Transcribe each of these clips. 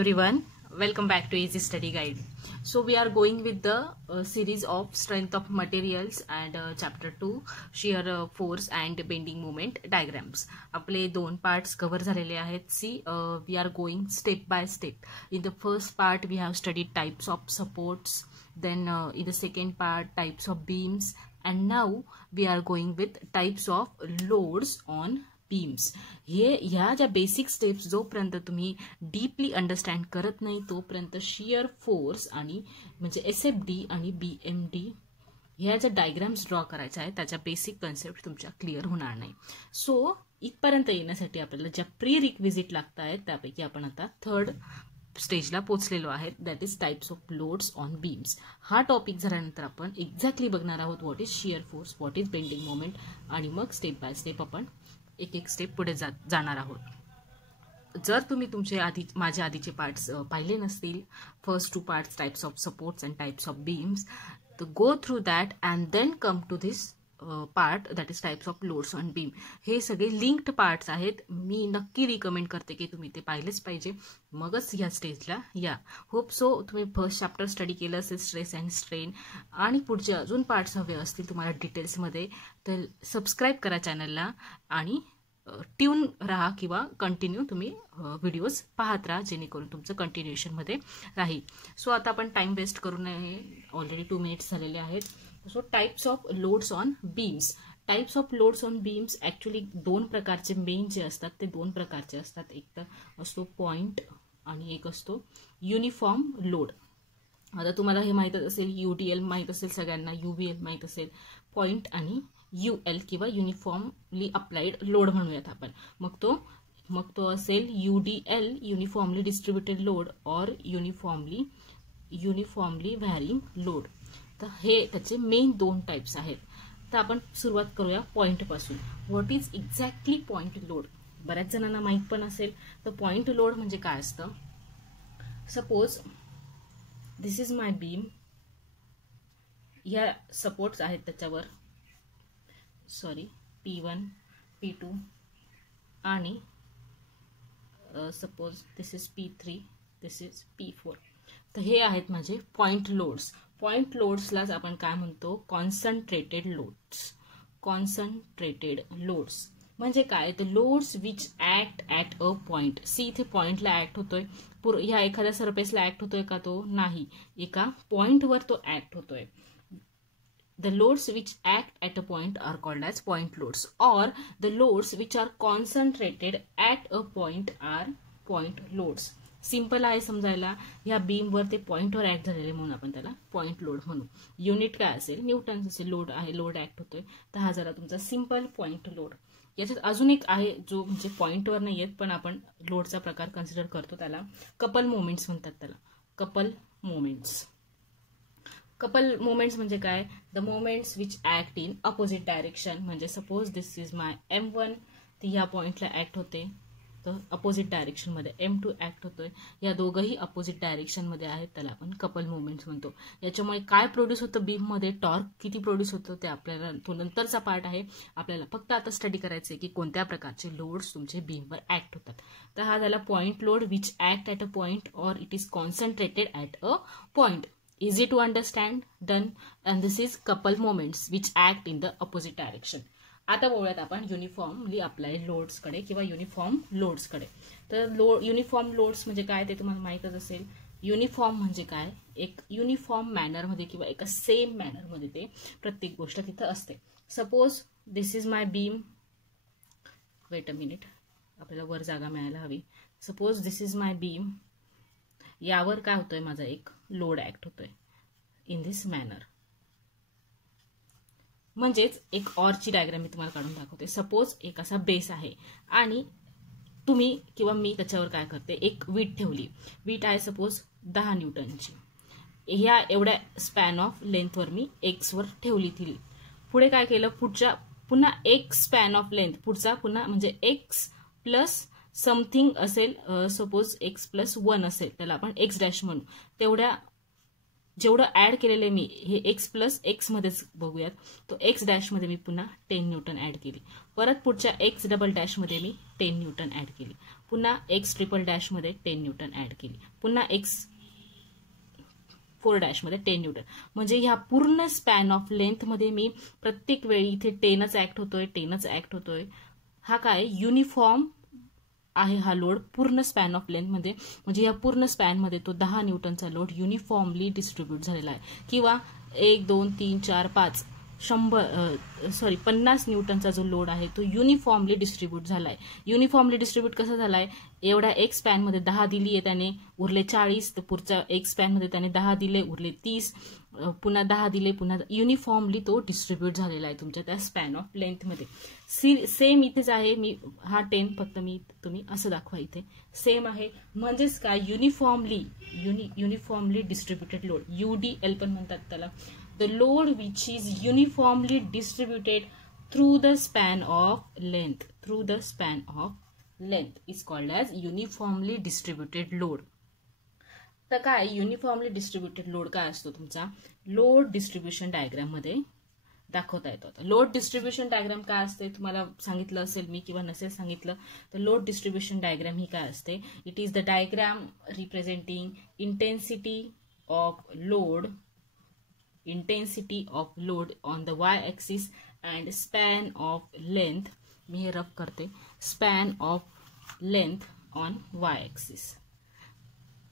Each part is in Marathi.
everyone, welcome back to Easy Study Guide. So we are going with the series of strength of materials and chapter 2 shear force and bending moment diagrams. आपले दोन parts cover झालेले आहेत. See, we are going step by step. In the first part we have studied types of supports, then in the second part types of beams, and now we are going with types of loads on beams. ह्या ज्या बेसिक स्टेप्स जोपर्यंत तुम्ही डीपली अंडरस्टँड करत नाही तोपर्यंत शियर फोर्स आणि म्हणजे SFD आणि BMD ह्या ज्या डायग्राम्स ड्रॉ करायच्या आहेत त्याच्या बेसिक कन्सेप्ट तुमच्या क्लिअर होणार नाही. सो इथपर्यंत येण्यासाठी आपल्याला ज्या प्री रिक्विजिट लागत आहेत त्यापैकी आपण आता थर्ड स्टेजला पोहोचलेलो आहे, that is types of loads on beams. हा टॉपिक झाल्यानंतर आपण एक्झॅक्टली बघणार आहोत what is shear force, what is bending moment, आणि मग स्टेप बाय स्टेप आपण एक एक स्टेप पुढे जाणार आहोत. जर तुम्ही तुमचे माझे आधीचे पार्ट्स पाहिले नसतील, first 2 parts types of supports and types of beams, तर go through that and then come to this part that is types of loads on beam. हे सगळे लिंक्ड पार्ट्स आहेत. मी नक्की रिकमेंड करते की तुम्ही ते पाहिलेच पाहिजे, मगच ह्या स्टेजला या. होप सो तुम्ही फर्स्ट चॅप्टर स्टडी केलं असेल, स्ट्रेस अँड स्ट्रेन, आणि पुढचे अजून पार्ट्स हवे असतील तुम्हाला डिटेल्समध्ये तर सबस्क्राईब करा चॅनलला आणि ट्यून राहा किंवा कंटिन्यू तुम्ही व्हिडिओज पाहत राहा जेणेकरून तुमचं कंटिन्युएशनमध्ये राहील. सो आता आपण टाइम वेस्ट करू नये, ऑलरेडी 2 मिनिट्स झालेले आहेत. So types of loads on beams. Types of loads on beams actually 2 प्रकारचे मेन जे असतात ते 2 प्रकारचे असतात. एक तर असतो पॉइंट आणि एक असतो युनिफॉर्म लोड. आता तुम्हाला हे माहीतच असेल, UDL माहीत असेल सगळ्यांना, UBL माहीत असेल, पॉइंट आणि UL किंवा युनिफॉर्मली अप्लाइड लोड म्हणूयात आपण. मग तो असेल UDL युनिफॉर्मली डिस्ट्रीब्युटेड लोड और युनिफॉर्मली व्हॅरिंग लोड. तर हे त्याचे मेन 2 टाइप्स आहेत. तर आपण सुरुवात करूया पॉइंट पासून. What is exactly point load? बऱ्याच जणांना माहीत पण असेल. तर पॉइंट लोड म्हणजे काय असतं? Suppose this is my beam, या सपोर्ट्स आहेत त्याच्यावर, सॉरी P1 P2 आणि suppose this is P3, this is P4. तर हे आहेत माझे पॉइंट लोड्स. पॉइंट लोड्सलाच आपण काय म्हणतो? Concentrated loads. कॉन्सन्ट्रेटेड लोड्स म्हणजे काय? तर loads which act at a point. See इथे पॉइंटला ऍक्ट होतोय, ह्या एखाद्या सरफेसला ऍक्ट होतोय का? तो नाही, एका पॉइंटवर तो ऍक्ट होतोय. The loads which act at a point are called as point loads, or the loads which are concentrated at a point are point loads. Simple आहे समजायला. ह्या बीमवर ते पॉइंटवर ऍक्ट झालेले म्हणून आपण त्याला पॉइंट लोड म्हणू. युनिट काय असेल? न्यूटन असेल. लोड आहे, लोड ऍक्ट होतोय. तर हा झाला तुमचा सिंपल पॉइंट लोड. याच्यात अजून एक आहे जो म्हणजे पॉइंटवर नाही येत पण आपण लोडचा प्रकार कन्सिडर करतो, त्याला कपल मोमेंट्स म्हणतात. त्याला कपल मोमेंट्स. कपल मोमेंट्स म्हणजे काय? The moments which act in opposite direction. म्हणजे suppose this is my M1, ती ह्या पॉइंटला ऍक्ट होते, तर अपोजिट डायरेक्शन मध्ये M2 ऍक्ट होतोय. या दोघंही अपोजिट डायरेक्शन मध्ये आहेत, त्याला आपण कपल मोमेंट्स म्हणतो. याच्यामुळे काय प्रोड्यूस होतं बीम मध्ये, टॉर्क किती प्रोड्यूस होतं ते आपल्याला तो नंतरचा पार्ट आहे. आपल्याला फक्त आता स्टडी करायचंय की कोणत्या प्रकारचे लोड्स तुमचे बीमवर ऍक्ट होतात. तर हा झाला point load which act at a point और it is concentrated at a point. Easy to understand, done. And this is couple moments which act in the opposite direction. आता बोलूयात आपण युनिफॉर्मली अप्लाइड लोड्स कडे किंवा युनिफॉर्म लोड्स कडे. तर युनिफॉर्म लोड्स म्हणजे काय ते तुम्हाला माहीतच असेल. युनिफॉर्म म्हणजे काय? एक युनिफॉर्म मॅनरमध्ये किंवा एका सेम मॅनरमध्ये ते प्रत्येक गोष्ट तिथं असते. Suppose this is my beam, weight a minute, आपल्याला वर जागा मिळायला हवी. Suppose this is my beam, यावर काय होतोय? माझा एक लोड ऍक्ट होतोय इन दिस मॅनर. म्हणजेच एक ऑरची डायग्राम मी तुम्हाला काढून दाखवते. सपोज एक असा बेस आहे आणि तुम्ही किंवा मी त्याच्यावर काय करते, एक वीट ठेवली. वीट आहे सपोज 10 न्यूटनची. ह्या एवढ्या स्पॅन ऑफ लेंथवर मी X वर ठेवली ती. पुढे काय केलं? पुन्हा एक स्पॅन ऑफ लेंथ पुढचा पुन्हा म्हणजे X प्लस समथिंग असेल, सपोज X+1 असेल, त्याला आपण X' म्हणू. तेवढ्या जेवढं ऍड केलेलं आहे मी हे एक्स प्लस एक्स मध्येच बघूयात. तो एक्स डॅश मध्ये मी पुन्हा 10 न्यूटन ऍड केली. परत पुढच्या एक्स डबल डॅश मध्ये मी 10 न्यूटन ऍड केली. पुन्हा एक्स ट्रिपल डॅश मध्ये 10 न्यूटन ऍड केली. पुन्हा एक्स 4 डॅश मध्ये 10 न्यूटन. म्हणजे ह्या पूर्ण स्पॅन ऑफ लेंथ मध्ये मी प्रत्येक वेळी इथे 10च ऍक्ट होतोय, 10च ऍक्ट होतोय. हा काय युनिफॉर्म आहे हा लोड पूर्ण स्पॅन ऑफ लेंथ मध्ये. म्हणजे या पूर्ण स्पॅन मध्ये तो 10 न्यूटनचा लोड युनिफॉर्मली डिस्ट्रीब्यूट झालेला आहे. किंवा 1 2 3 4 5 50 न्यूटनचा जो लोड आहे तो युनिफॉर्मली डिस्ट्रीब्यूट झालाय. युनिफॉर्मली डिस्ट्रीब्यूट कसा झालाय, एवढ्या एक स्पॅन मध्ये 10 दिली आहे त्याने, उरले 40. तर पुढच्या एक स्पॅन मध्ये त्याने 10 दिले, उरले 30. पुन्हा 10 दिले, पुन्हा युनिफॉर्मली तो डिस्ट्रीब्यूट झालेला आहे तुमच्या त्या स्पॅन ऑफ लेंथ मध्ये. सेम इथेच आहे. मी हा 10 फक्त तुम्ही असं दाखवा, इथे सेम आहे. म्हणजेच काय, युनिफॉर्मली डिस्ट्रीब्युटेड लोड, UDL पण म्हणतात त्याला. The load which is uniformly distributed through the span of length is called as uniformly distributed load. तर काय युनिफॉर्मली डिस्ट्रीब्युटेड लोड काय असतो तुमचा, लोड डिस्ट्रीब्युशन डायग्राम मध्ये दाखवता येतो. लोड डिस्ट्रीब्युशन डायग्राम काय असते तुम्हाला सांगितलं असेल मी, किंवा नसेल सांगितलं तर लोड डिस्ट्रीब्युशन डायग्राम ही काय असते, it is the diagram representing intensity of load on the y-axis and span of length. मी हे रफ करते, span of length on y-axis.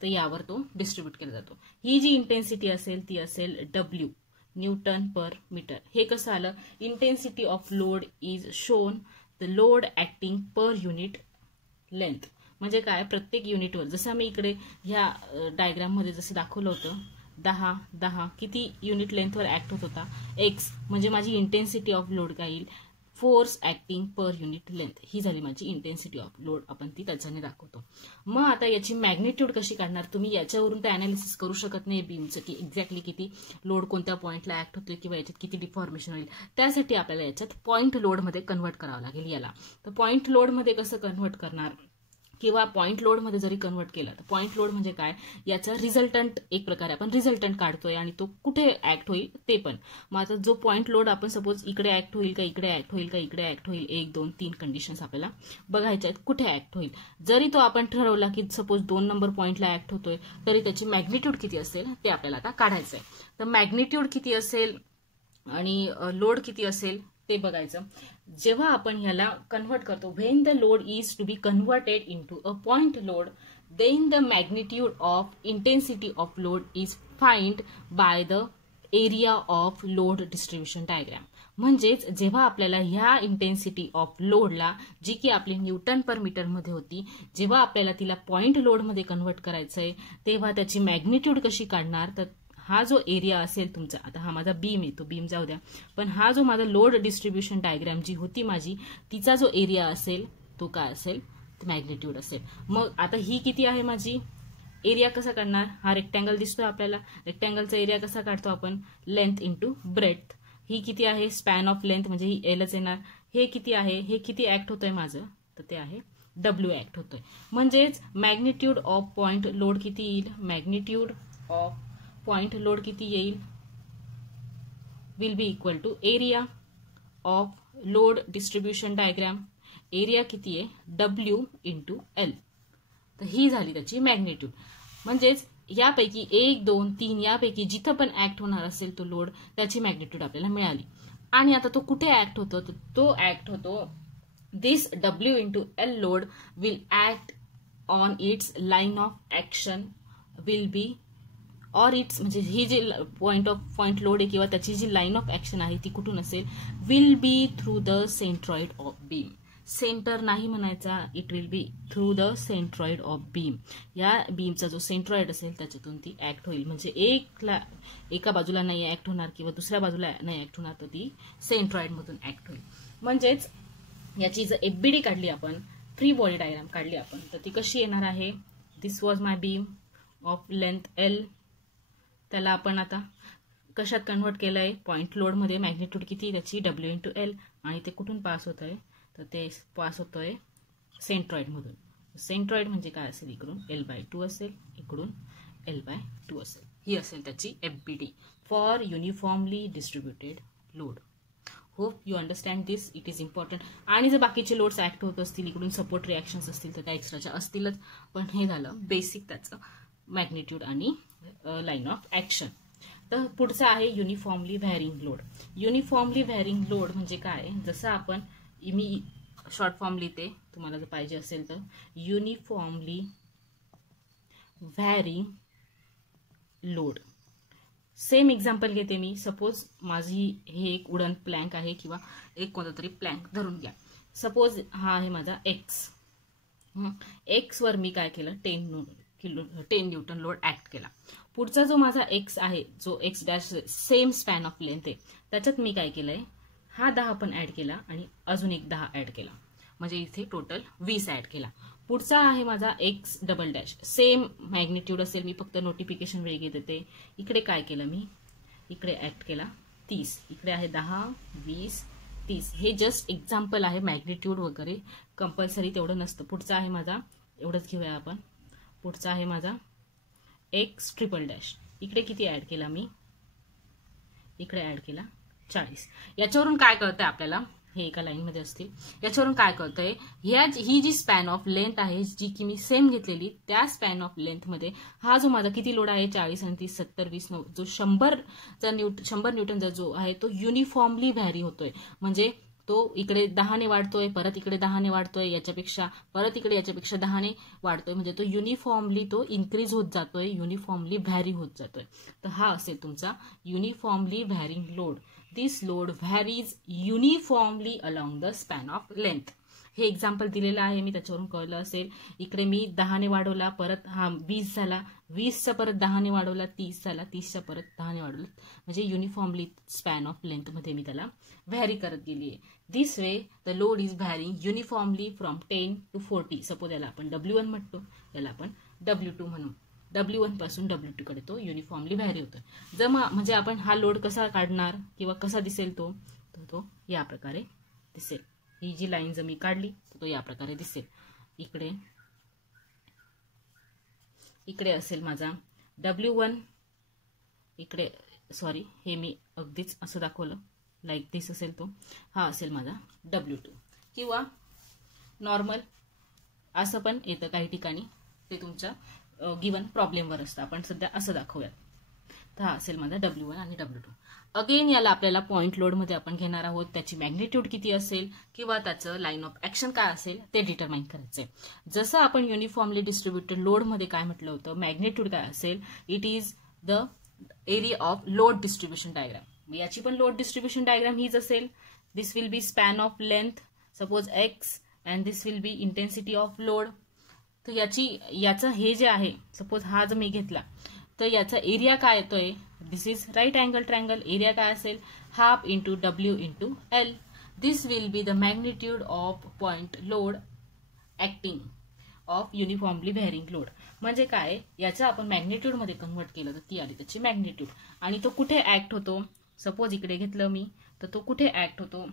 तर यावर तो डिस्ट्रीब्यूट केला जातो. ही जी इंटेन्सिटी असेल ती असेल W, न्यूटन पर मीटर. हे कसं आलं, intensity of load is shown the load acting per unit length. म्हणजे काय, प्रत्येक युनिटवर, जसं मी इकडे ह्या डायग्राम मध्ये जसं दाखवलं होतं, 10 किती युनिट लेंथवर ऍक्ट होत होता, एक्स. म्हणजे माझी इंटेन्सिटी ऑफ लोड काय येईल, force acting per unit length. ही झाली माझी इंटेन्सिटी ऑफ लोड. आपण ती त्याच्याने दाखवतो. मग आता याची मॅग्निट्यूड कशी काढणार, तुम्ही याच्यावरून ते अनालिसिस करू शकत नाही बीमचं, की एक्झॅक्टली किती लोड कोणत्या पॉईंटला ऍक्ट होतोय किंवा याच्यात किती डिफॉर्मेशन होईल. त्यासाठी आपल्याला याच्यात पॉईंट लोडमध्ये कन्व्हर्ट करावं लागेल याला. तर पॉईंट लोडमध्ये कसं कन्व्हर्ट करणार, किंवा पॉईंट लोड मध्ये जरी कन्व्हर्ट केला तर पॉईंट लोड म्हणजे काय, याचा रिझल्टंट, एक प्रकारे आपण रिझल्टंट काढतोय आणि तो कुठे ऍक्ट होईल ते पण. मग आता जो पॉईंट लोड आपण सपोज इकडे ऍक्ट होईल का, इकडे ऍक्ट होईल का, इकडे ऍक्ट होईल, 1 2 3 कंडिशन्स आपल्याला बघायच्या आहेत, कुठे ऍक्ट होईल. जरी तो आपण ठरवला की सपोज 2 नंबर पॉईंटला ऍक्ट होतोय, तरी त्याची मॅग्निट्यूड किती असेल ते आपल्याला आता काढायचं आहे. तर मॅग्निट्यूड किती असेल आणि लोड किती असेल ते बघायचं. जेव्हा आपण ह्याला कन्व्हर्ट करतो, when the load is to be converted into a point load, then the magnitude of intensity of load is find by the area of load distribution diagram. म्हणजेच जेव्हा आपल्याला ह्या इंटेन्सिटी ऑफ लोडला, जी की आपली न्यूटन पर मीटर मध्ये होती, जेव्हा आपल्याला तिला पॉइंट लोड मध्ये कन्व्हर्ट करायचंय, तेव्हा त्याची मॅग्निट्यूड कशी काढणार, तर हा जो एरिया असेल तुमचा, आता हा माझा बीम आहे, तो बीम जाऊ द्या, पण हा जो माझा लोड डिस्ट्रीब्युशन डायग्राम जी होती माझी, तिचा जो एरिया असेल तो काय असेल, मॅग्निट्यूड असेल. मग आता ही किती आहे माझी, एरिया कसा काढणार, हा रेक्टँगल दिसतोय आपल्याला, रेक्टँगलचा एरिया कसा काढतो आपण, लेंथ इंटू ब्रेथ. ही किती आहे, स्पॅन ऑफ लेंथ, म्हणजे ही एलच येणार. हे किती आहे, हे किती ऍक्ट होतोय माझं, तर ते आहे W ऍक्ट होतोय. म्हणजेच मॅग्निट्यूड ऑफ पॉइंट लोड किती येईल, मॅग्निट्यूड ऑफ पॉइंट लोड किती येईल, will be equal to area of load distribution diagram. Area किती आहे, W इंटू L. तर ही झाली त्याची मॅग्निट्यूड. म्हणजेच यापैकी 1 2 3 यापैकी जिथं पण ऍक्ट होणार असेल तो लोड, त्याची मॅग्निट्यूड आपल्याला मिळाली. आणि आता तो कुठे ऍक्ट होतो, तो ऍक्ट होतो, दिस W into L load will act on it's line of action will be, or it's, म्हणजे ही जी पॉइंट लोड आहे किंवा त्याची जी लाईन ऑफ ऍक्शन आहे ती कुठून असेल, will be through the centroid of beam. Centre नाही म्हणायचा, it will B through the centroid of beam. या बीमचा जो सेंट्रॉइड असेल त्याच्यातून ती ऍक्ट होईल. म्हणजे एका बाजूला नाही ऍक्ट होणार किंवा दुसऱ्या बाजूला नाही ऍक्ट होणार, तर ती सेंट्रॉइड मधून ऍक्ट होईल. म्हणजेच याची जर FBD काढली आपण, फ्री बॉडी डायग्राम काढली आपण, तर ती कशी येणार आहे, this was my beam of length L. त्याला आपण आता कशात कन्व्हर्ट केलंय, पॉइंट लोड मध्ये. मॅग्निट्यूड किती त्याची, W इंटू L. आणि ते कुठून पास होत आहे, तर ते पास होतोय सेंट्रॉइड मधून. सेंट्रॉइड म्हणजे काय असेल, इकडून L/2 असेल, इकडून L/2 असेल. ही असेल त्याची FBD for uniformly distributed load. Hope you understand this. It is important. आणि जर बाकीचे लोड्स ऍक्ट होत असतील, इकडून सपोर्ट रिॲक्शन्स असतील तर त्या एक्स्ट्राच्या असतीलच, पण हे झालं बेसिक त्याचं मॅग्निट्यूड आणि लाईन ऑफ ऍक्शन. तर पुढचं आहे uniformly varying load. Uniformly varying load म्हणजे काय, जसं आपण मी शॉर्ट फॉर्म लिहिते, तुम्हाला जर पाहिजे असेल तर uniformly varying load. Same example घेते मी. सपोज माझी हे एक वुडन प्लॅंक आहे किंवा एक कोणता तरी प्लॅंक धरून घ्या. सपोज हा आहे माझा एक्स. एक्सवर मी काय केलं, 10 न्यूटन लोड ऍक्ट केला. पुढचा जो माझा एक्स आहे, जो x dash same span of length आहे, त्याच्यात मी काय केलंय, हा 10 पण ऍड केला आणि अजून एक 10 ऍड केला, म्हणजे इथे टोटल 20 ऍड केला. पुढचा आहे माझा x double dash, same magnitude असेल, मी फक्त नोटिफिकेशन वेगळी देते. इकडे काय केलं मी, इकडे ऍक्ट केला 30, इकडे आहे 10, 20, 30. हे जस्ट एक्झाम्पल आहे, मॅग्निट्यूड वगैरे कंपल्सरी तेवढं नसतं. पुढचा आहे माझा, एवढंच घेऊया आपण, पुढचा आहे माझा एक्स ट्रिपल डॅश. इकडे किती ऍड केला मी, इकडे ऍड केला 40. याच्यावरून काय कळतंय आपल्याला, हे एका लाईन मध्ये असतील, याच्यावरून काय कळतंय, ही जी स्पॅन ऑफ लेंथ आहे, जी की मी सेम घेतलेली, त्या स्पॅन ऑफ लेंथ मध्ये हा जो माझा किती लोड आहे 40 आणि 30, 70, 20, 9, जो 100 न्यूटन जो आहे तो युनिफॉर्मली व्हॅरी होतोय. म्हणजे तो इकडे 10ने वाढतोय, परत इकडे 10ने वाढतोय, याच्यापेक्षा परत इकडे याच्यापेक्षा 10ने वाढतोय, म्हणजे तो युनिफॉर्मली तो इन्क्रीज होत जातोय, युनिफॉर्मली व्हॅरी होत जातोय. तर हा असेल तुमचा uniformly varying load. This load varies uniformly along the span of length. हे एक्झाम्पल दिलेलं आहे मी, त्याच्यावरून कळलं असेल. इकडे मी 10ने वाढवला, परत हा 20 झाला, 20चा परत 10ने वाढवला, 30 झाला, 30चा परत 10ने वाढवला, म्हणजे युनिफॉर्मली स्पॅन ऑफ लेंथ मध्ये मी त्याला व्हॅरी करत गेली आहे. This way the load is varying uniformly from 10 to 40. Suppose याला आपण W1 म्हणतो, याला आपण W2 म्हणू. W1 पासून W2 कडे तो युनिफॉर्मली व्हॅरी होतो. जर म्हणजे आपण हा लोड कसा काढणार किंवा कसा दिसेल तो या प्रकारे दिसेल. ही जी लाईन जर मी काढली तर तो या प्रकारे दिसेल. इकडे असेल माझा W1, इकडे सॉरी, हे मी अगदीच असं दाखवलं, लाईक दिस असेल तो, हा असेल माझा W2. किंवा नॉर्मल असं पण येतं काही ठिकाणी, ते तुमच्या गिवन प्रॉब्लेमवर असतं. आपण सध्या असं दाखवूयात. तर हा असेल माझा W1 आणि W2. अगेन याला आपल्याला पॉइंट लोड मध्ये आपण घेणार आहोत. त्याची मॅग्निट्यूड किती असेल किंवा त्याचं लाईन ऑफ ऍक्शन काय असेल ते डिटरमाइन करायचंय. जसं आपण युनिफॉर्मली डिस्ट्रीब्युटेड लोड मध्ये काय म्हटलं होतं, मॅग्निट्यूड काय असेल, it is the area of load distribution diagram. याची पण लोड डिस्ट्रीब्युशन डायग्राम हीच असेल. This will be span of length, suppose X, and this will be intensity of load. तर याचं हे जे आहे, सपोज हा जर मी घेतला तर याचा एरिया काय येतोय, this is right angle triangle. Area काय असेल, half into W into L. This will be the magnitude of point load acting of uniformly varying load. म्हणजे काय, याचं आपण मॅग्निट्यूड मध्ये कन्व्हर्ट केलं तर ती आली त्याची मॅग्निट्यूड. आणि तो कुठे ऍक्ट होतो, सपोज इकडे घेतलं मी तर तो कुठे ऍक्ट होतो,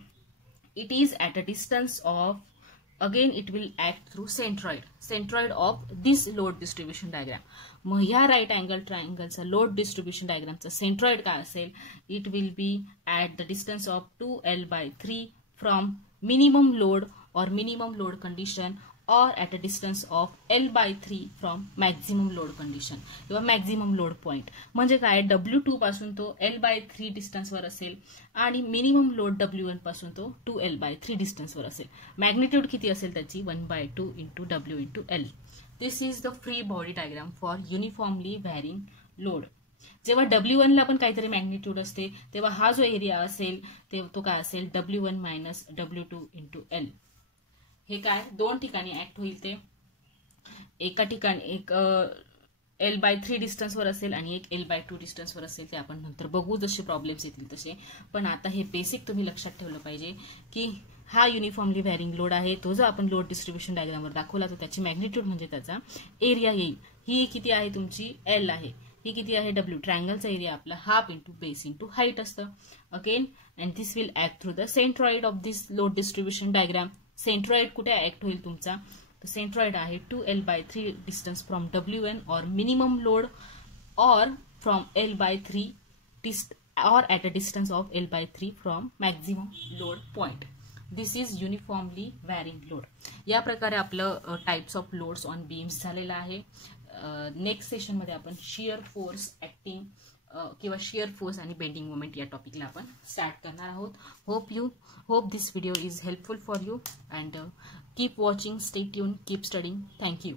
it is at a distance of, again it will act through centroid of this load distribution diagram. मग ह्या राईट अँगल ट्रायंगलचा लोड डिस्ट्रीब्युशन डायग्रामचा सेंट्रॉइड काय असेल, it will be at the distance of 2L/3 from minimum load और minimum load condition, or at a distance of L/3 from maximum load condition किंवा मॅक्झिमम लोड पॉइंट. म्हणजे काय, W2 पासून तो L/3 डिस्टन्सवर असेल आणि मिनिमम लोड W1 पासून तो 2L/3 डिस्टन्सवर असेल. मॅग्निट्यूड किती असेल त्याची, 1/2 into W into L. This is the free body diagram for uniformly varying load. जेव्हा W1 ला पण काहीतरी मॅग्निट्यूड असते, तेव्हा हा जो एरिया असेल तो काय असेल, W1 minus W2 into L. हे काय, दोन ठिकाणी ऍक्ट होईल. ते एका ठिकाणी एक L/3 डिस्टन्सवर असेल आणि एक L/2 डिस्टन्सवर असेल. ते आपण नंतर बघू जसे प्रॉब्लेम्स येतील तसे. पण आता हे बेसिक तुम्ही लक्षात ठेवलं पाहिजे की हा युनिफॉर्मली व्हॅरिंग लोड आहे. तो जर आपण लोड डिस्ट्रीब्युशन डायग्रामवर दाखवला तर त्याची मॅग्निट्यूड म्हणजे त्याचा एरिया येईल. ही किती आहे तुमची, L आहे. ही किती आहे, W. ट्रायंगलचा एरिया आपला half into base into height असतं. Again and this will act through the centroid of this load distribution diagram. Centroid कुठे ऍक्ट होईल तुमचा, तर सेंट्रॉइड आहे 2L/3 डिस्टन्स फ्रॉम W1 और मिनिमम लोड और from L/3 or at a distance of L/3 from maximum load point. This is uniformly varying load. या प्रकारे आपलं types of loads on beams झालेलं आहे. नेक्स्ट सेशनमध्ये आपण शिअर फोर्स ॲक्टिंग किंवा शिअर फोर्स आणि बेंडिंग मोमेंट या टॉपिकला आपण स्टार्ट करणार आहोत. Hope this video is helpful for you and keep watching, stay tune, keep studying. Thank you.